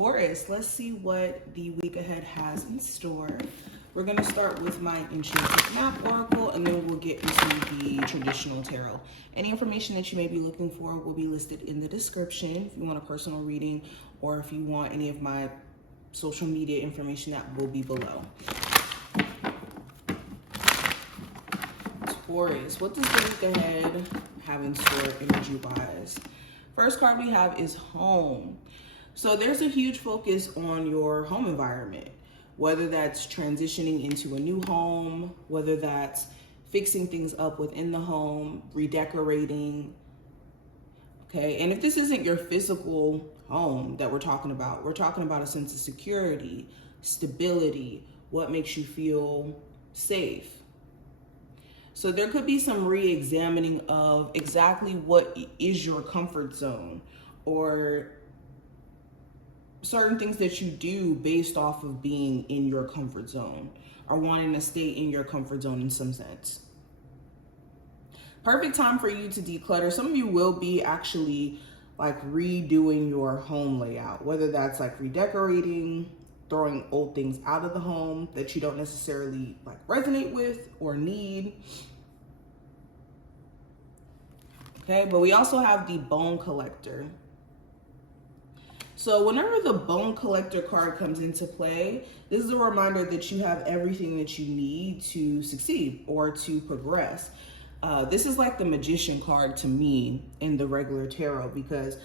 Taurus, let's see what the week ahead has in store. We're going to start with my Enchanted Map Oracle, and then we'll get into the traditional tarot. Any information that you may be looking for will be listed in the description if you want a personal reading, or if you want any of my social media information, that will be below. Taurus, what does the week ahead have in store energy-wise? First card we have is home. So there's a huge focus on your home environment, whether that's transitioning into a new home, whether that's fixing things up within the home, redecorating. Okay, and if this isn't your physical home that we're talking about a sense of security, stability, what makes you feel safe. So there could be some re-examining of exactly what is your comfort zone, or certain things that you do based off of being in your comfort zone or wanting to stay in your comfort zone in some sense. Perfect time for you to declutter. Some of you will be actually like redoing your home layout, whether that's like redecorating, throwing old things out of the home that you don't necessarily like resonate with or need. Okay, but we also have the Bone Collector. So whenever the Bone Collector card comes into play, this is a reminder that you have everything that you need to succeed or to progress. This is like the Magician card to me in the regular tarot, because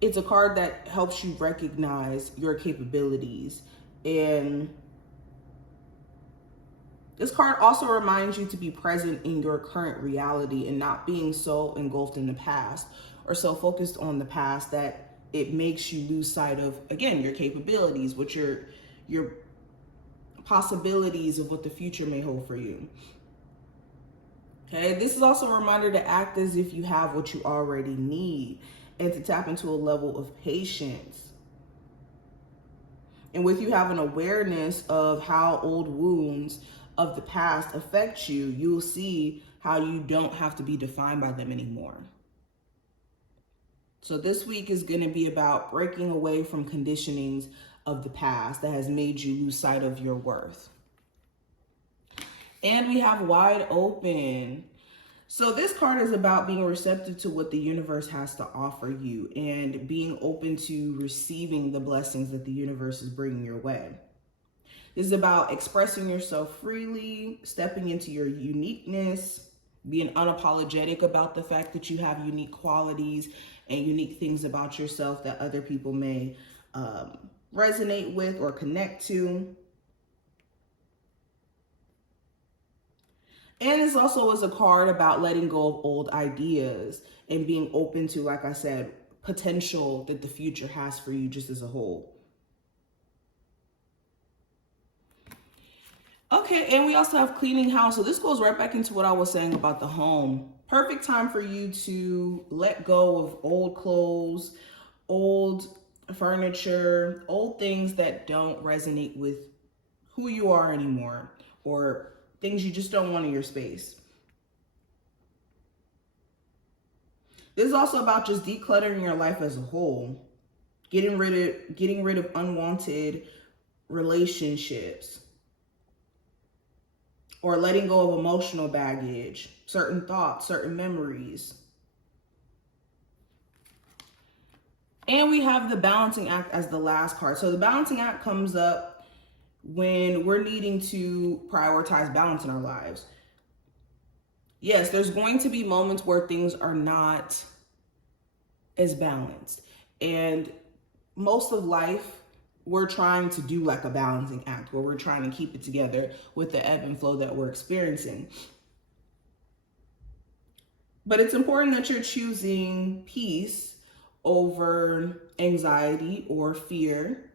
it's a card that helps you recognize your capabilities. And this card also reminds you to be present in your current reality and not being so engulfed in the past or so focused on the past that it makes you lose sight of, again, your capabilities, what your possibilities of what the future may hold for you. Okay, this is also a reminder to act as if you have what you already need and to tap into a level of patience. And with you having awareness of how old wounds of the past affect you, you'll see how you don't have to be defined by them anymore. So this week is going to be about breaking away from conditionings of the past that has made you lose sight of your worth. And we have Wide Open. So this card is about being receptive to what the universe has to offer you and being open to receiving the blessings that the universe is bringing your way. This is about expressing yourself freely, stepping into your uniqueness, being unapologetic about the fact that you have unique qualities and unique things about yourself that other people may resonate with or connect to. And this also is a card about letting go of old ideas and being open to, like I said, potential that the future has for you just as a whole. Okay, and we also have cleaning house. So this goes right back into what I was saying about the home. Perfect time for you to let go of old clothes, old furniture, old things that don't resonate with who you are anymore, or things you just don't want in your space. This is also about just decluttering your life as a whole, getting rid of unwanted relationships, or letting go of emotional baggage, certain thoughts, certain memories. And we have the Balancing Act as the last card. So the Balancing Act comes up when we're needing to prioritize balance in our lives. Yes, there's going to be moments where things are not as balanced. And most of life, we're trying to do like a balancing act where we're trying to keep it together with the ebb and flow that we're experiencing. But it's important that you're choosing peace over anxiety or fear.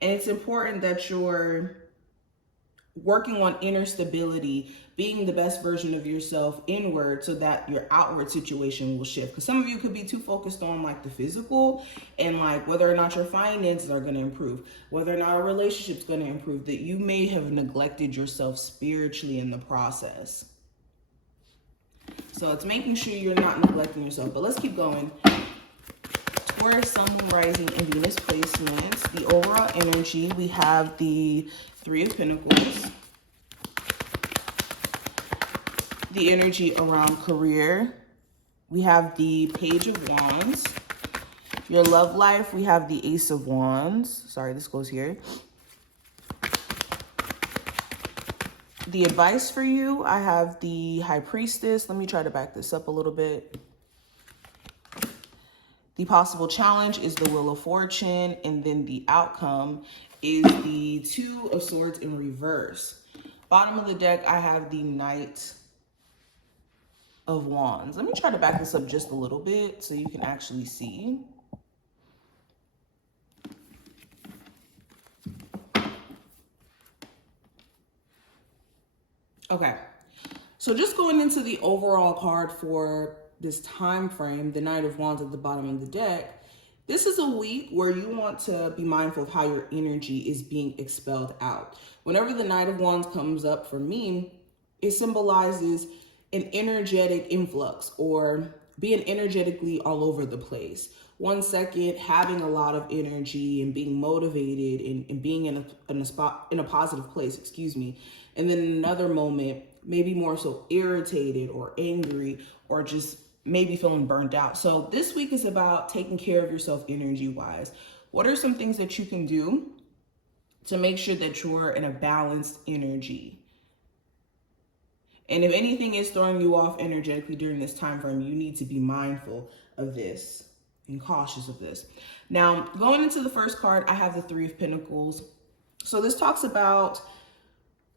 And it's important that you're working on inner stability, being the best version of yourself inward so that your outward situation will shift. Because some of you could be too focused on like the physical and like whether or not your finances are going to improve, whether or not a relationship's going to improve, that you may have neglected yourself spiritually in the process. So it's making sure you're not neglecting yourself. But let's keep going. for Sun, Moon, Rising, and Venus placements, the overall energy, we have the Three of Pentacles. The energy around career, we have the Page of Wands. Your love life, we have the Ace of Wands. Sorry, this goes here. The advice for you, I have the High Priestess. Let me try to back this up a little bit. The possible challenge is the Wheel of Fortune, and then the outcome is the Two of Swords in reverse. Bottom of the deck, I have the Knight of Wands. Let me try to back this up just a little bit so you can actually see. Okay, so just going into the overall card for this time frame, the Knight of Wands at the bottom of the deck, this is a week where you want to be mindful of how your energy is being expelled out. Whenever the Knight of Wands comes up for me, it symbolizes an energetic influx or being energetically all over the place. 1 second, having a lot of energy and being motivated and being in a positive place, excuse me. And then another moment, maybe more so irritated or angry or just maybe feeling burned out. So this week is about taking care of yourself energy-wise. What are some things that you can do to make sure that you're in a balanced energy? And if anything is throwing you off energetically during this time frame, you need to be mindful of this and cautious of this. Now, going into the first card, I have the Three of Pentacles. So this talks about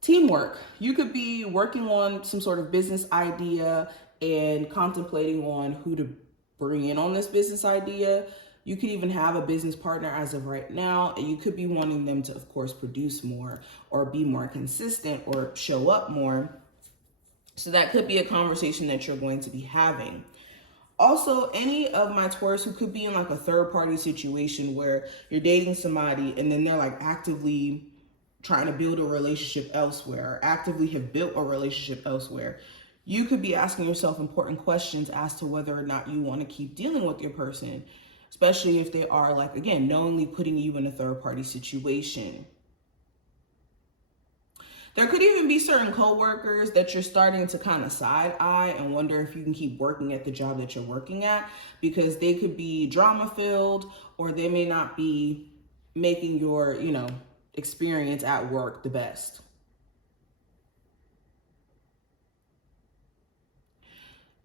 teamwork. You could be working on some sort of business idea and contemplating on who to bring in on this business idea. You could even have a business partner as of right now, and you could be wanting them to, of course, produce more or be more consistent or show up more. So that could be a conversation that you're going to be having. Also, any of my Taurus who could be in like a third party situation where you're dating somebody and then they're like actively trying to build a relationship elsewhere, or actively have built a relationship elsewhere, you could be asking yourself important questions as to whether or not you want to keep dealing with your person, especially if they are, like, again, knowingly putting you in a third party situation. There could even be certain coworkers that you're starting to kind of side eye and wonder if you can keep working at the job that you're working at, because they could be drama filled, or they may not be making your, experience at work the best.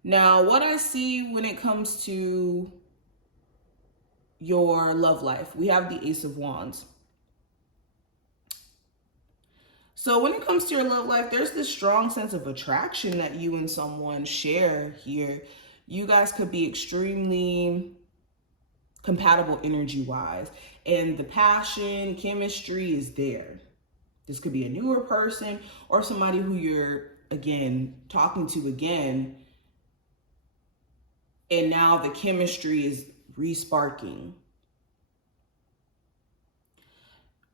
Now, what I see when it comes to your love life, we have the Ace of Wands. So when it comes to your love life, there's this strong sense of attraction that you and someone share here. You guys could be extremely compatible energy-wise, and the passion, chemistry is there. This could be a newer person or somebody who you're, again, talking to again, and now the chemistry is re-sparking.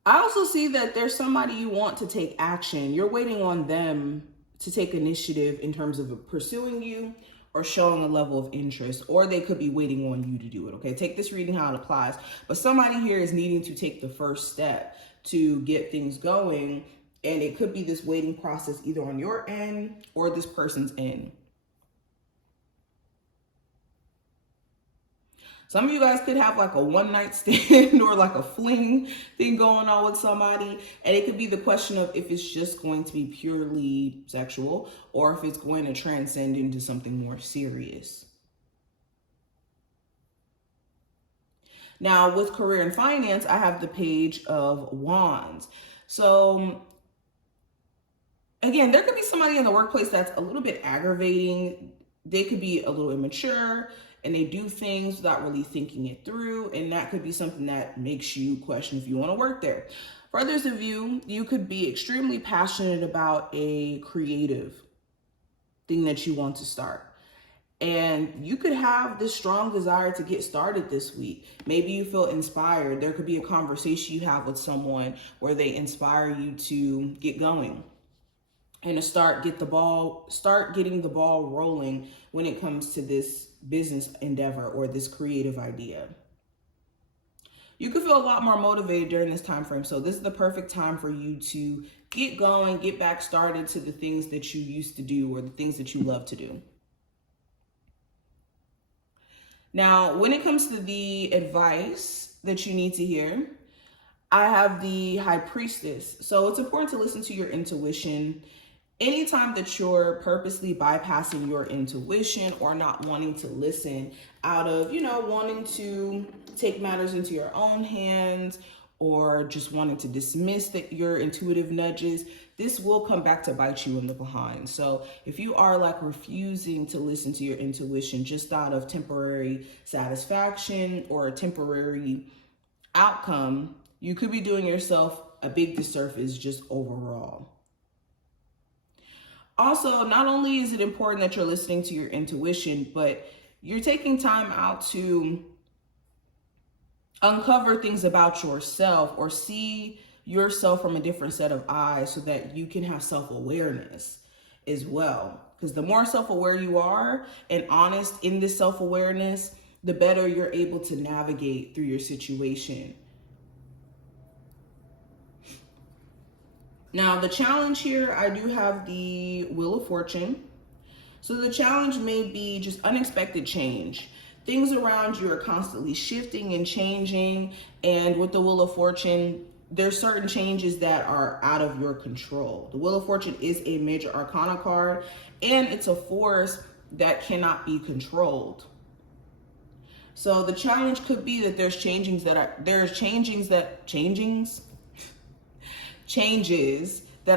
I also see that there's somebody you want to take action. You're waiting on them to take initiative in terms of pursuing you or showing a level of interest, or they could be waiting on you to do it, okay? Take this reading how it applies. But somebody here is needing to take the first step to get things going, and it could be this waiting process either on your end or this person's end. Some of you guys could have like a one-night stand or like a fling thing going on with somebody. And it could be the question of if it's just going to be purely sexual or if it's going to transcend into something more serious. Now, with career and finance, I have the Page of Wands. So again, there could be somebody in the workplace that's a little bit aggravating. They could be a little immature, and they do things without really thinking it through. And that could be something that makes you question if you want to work there. For others of you, you could be extremely passionate about a creative thing that you want to start. And you could have this strong desire to get started this week. Maybe you feel inspired. There could be a conversation you have with someone where they inspire you to get going and to start getting the ball rolling when it comes to this business endeavor or this creative idea. you could feel a lot more motivated during this time frame. So this is the perfect time for you to get going, get back started to the things that you used to do or the things that you love to do. Now, when it comes to the advice that you need to hear, I have the High Priestess. So it's important to listen to your intuition. Anytime that you're purposely bypassing your intuition or not wanting to listen out of, wanting to take matters into your own hands or just wanting to dismiss your intuitive nudges, this will come back to bite you in the behind. So if you are like refusing to listen to your intuition just out of temporary satisfaction or a temporary outcome, you could be doing yourself a big disservice just overall. Also, not only is it important that you're listening to your intuition, but you're taking time out to uncover things about yourself or see yourself from a different set of eyes so that you can have self-awareness as well. Because the more self-aware you are and honest in this self-awareness, the better you're able to navigate through your situation. Now, the challenge here, I do have the Wheel of Fortune. So the challenge may be just unexpected change. Things around you are constantly shifting and changing. And with the Wheel of Fortune, there's certain changes that are out of your control. The Wheel of Fortune is a major arcana card, and it's a force that cannot be controlled. So the challenge could be that there's changes that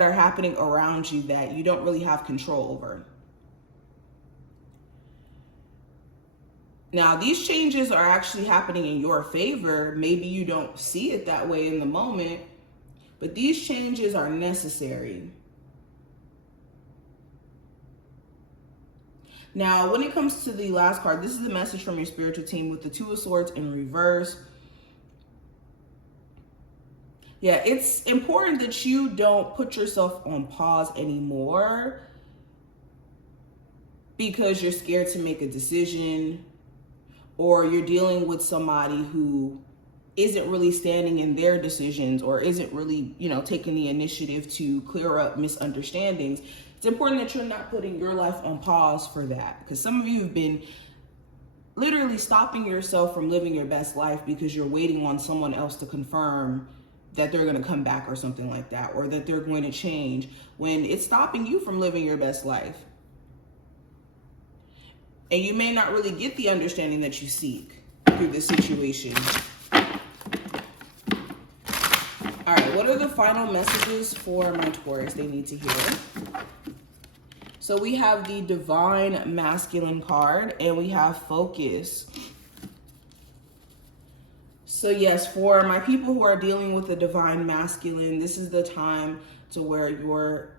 are happening around you that you don't really have control over. Now, these changes are actually happening in your favor. Maybe you don't see it that way in the moment, but these changes are necessary. Now, when it comes to the last card, this is a message from your spiritual team with the Two of Swords in reverse. Yeah, it's important that you don't put yourself on pause anymore because you're scared to make a decision or you're dealing with somebody who isn't really standing in their decisions or isn't really, taking the initiative to clear up misunderstandings. It's important that you're not putting your life on pause for that, because some of you have been literally stopping yourself from living your best life because you're waiting on someone else to confirm that they're going to come back or something like that, or that they're going to change, when it's stopping you from living your best life. And you may not really get the understanding that you seek through this situation. All right, what are the final messages for my Taurus they need to hear? So we have the Divine Masculine card and we have Focus. So yes, for my people who are dealing with the Divine Masculine, this is the time to where you're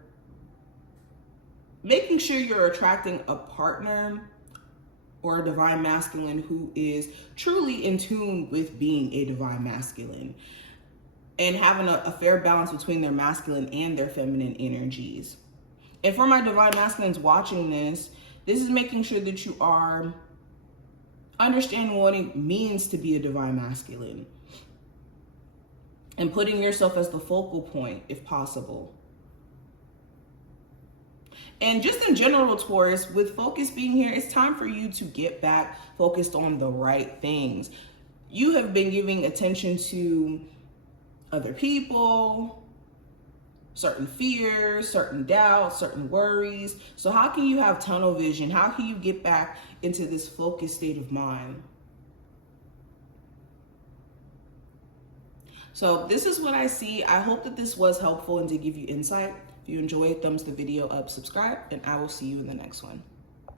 making sure you're attracting a partner or a Divine Masculine who is truly in tune with being a Divine Masculine and having a fair balance between their masculine and their feminine energies. And for my Divine Masculines watching this is making sure that you are understanding what it means to be a Divine Masculine and putting yourself as the focal point if possible. And just in general, Taurus, with Focus being here, it's time for you to get back focused on the right things. You have been giving attention to other people, certain fears, certain doubts, certain worries. So how can you have tunnel vision? How can you get back into this focused state of mind? So this is what I see. I hope that this was helpful and to give you insight. If you enjoyed, thumbs the video up, subscribe, and I will see you in the next one.